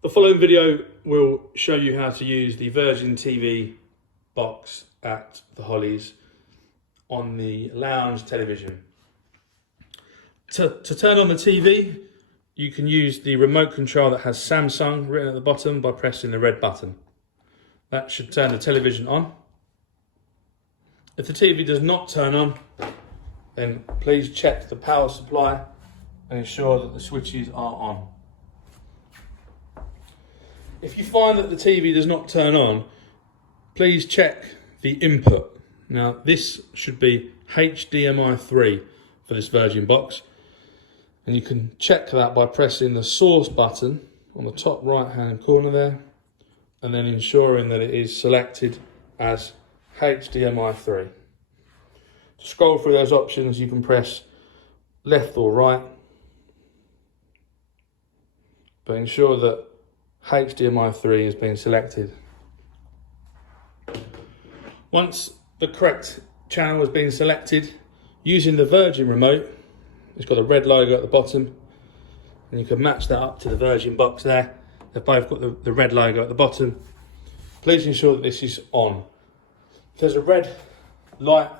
The following video will show you how to use the Virgin TV box at the Hollies on the lounge television. To turn on the TV, you can use the remote control that has Samsung written at the bottom by pressing the red button. That should turn the television on. If the TV does not turn on, then please check the power supply and ensure that the switches are on. If you find that the TV does not turn on, please check the input. Now this should be HDMI 3 for this Virgin box, and you can check that by pressing the source button on the top right hand corner there, and then ensuring that it is selected as HDMI 3. To scroll through those options, you can press left or right, but ensure that HDMI 3 has been selected. Once the correct channel has been selected, using the Virgin remote, it's got a red logo at the bottom, and you can match that up to the Virgin box there. They've both got the red logo at the bottom. Please ensure that this is on. If there's a red light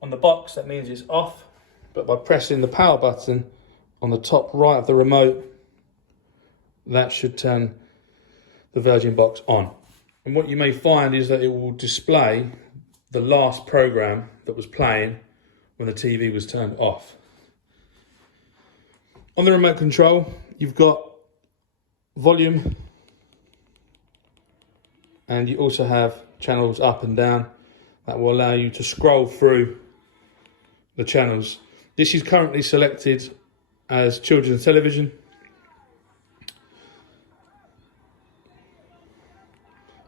on the box, that means it's off, but by pressing the power button on the top right of the remote, that should turn the Virgin box on. And what you may find is that it will display the last program that was playing when the TV was turned off. On the remote control, you've got volume, and you also have channels up and down that will allow you to scroll through the channels. This is currently selected as children's television.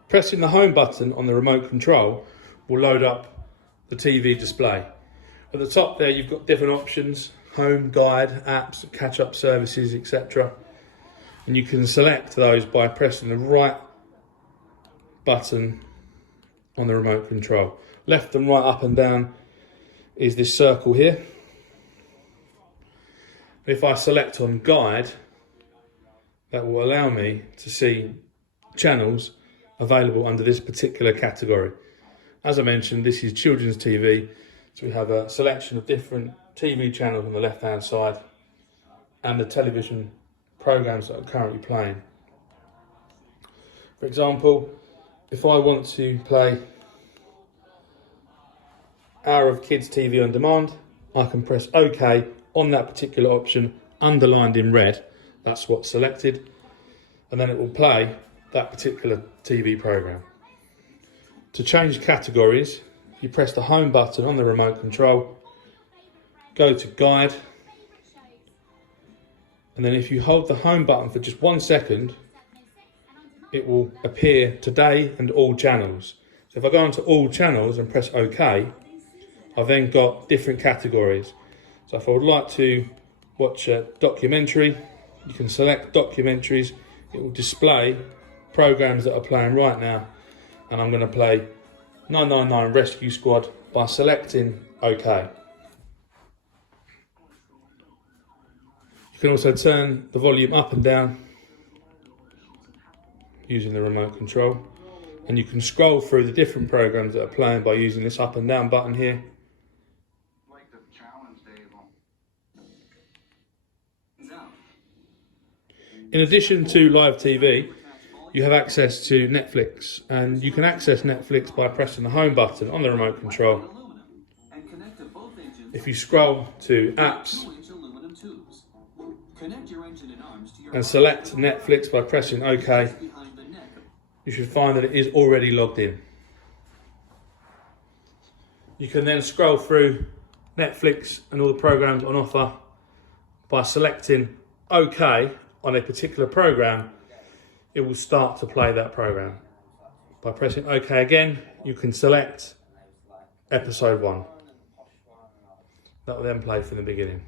Pressing the home button on the remote control will load up the TV display. At the top there, you've got different options: home, guide, apps, catch-up services, etc. And you can select those by pressing the right button on the remote control. Left and right, up and down is this circle here. If I select on guide, that will allow me to see channels available under this particular category. As I mentioned, this is children's TV, so we have a selection of different TV channels on the left hand side and the television programs that are currently playing. For example, if I want to play Hour of Kids TV on Demand, I can press OK on that particular option, underlined in red. That's what's selected, and then it will play that particular TV program. To change categories, you press the home button on the remote control, go to guide, and then if you hold the home button for just 1 second, it will appear today and all channels. So if I go onto all channels and press OK, I've then got different categories. So if I would like to watch a documentary, you can select documentaries. It will display programs that are playing right now, and I'm going to play 999 Rescue Squad by selecting OK. You can also turn the volume up and down using the remote control, and you can scroll through the different programs that are playing by using this up and down button here. In addition to live TV, you have access to Netflix, and you can access Netflix by pressing the home button on the remote control. If you scroll to apps and select Netflix by pressing OK, you should find that it is already logged in. You can then scroll through Netflix and all the programs on offer by selecting OK on a particular program. It will start to play that program. By pressing OK again, you can select episode 1. That will then play from the beginning.